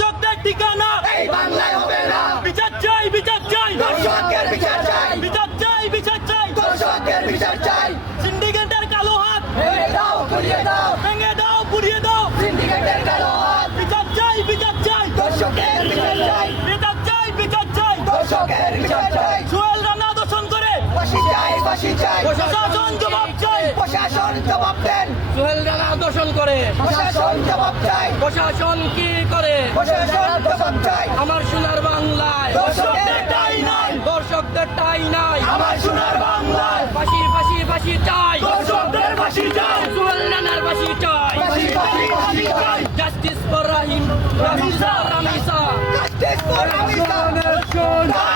দর্শকদের ঠিকানা এই বাংলায় হবে না। বিচার চাই বিচার চাই দর্শকের বিচার চাই, বিচার চাই বিচার চাই দর্শকের বিচার চাই। সিন্ডিকেটের কালো হাত ভেঙে দাও, গুড়িয়ে দাও, ভেঙে দাও পুড়িয়ে দাও সিন্ডিকেটের কালো হাত। বিচার চাই বিচার চাই দর্শকের বিচার চাই, বিচার চাই বিচার চাই দর্শকের বিচার চাই। সোহেল রানা দর্শন করে ফাঁসি চাই, ফাঁসি চাই, প্রশাসন জবাব চাই প্রশাসন জবাব দেন। সোহেল রানা দর্শন করে প্রশাসন জবাব চাই, প্রশাসন কি করে প্রশাসন জবাব চাই। আমার সোনার বাংলায় দর্শকদের ঠাঁই নাই, দর্শকদের ঠাঁই নাই আমার সোনার বাংলায়। ফাঁসি ফাঁসি ফাঁসি চাই দর্শকদের ফাঁসি চাই, সোহেল রানার ফাঁসি চাই ফাঁসি, ফাঁসি, ফাঁসি চাই। Justice for Rahim Ramisa Ramisa Justice for Ramisa.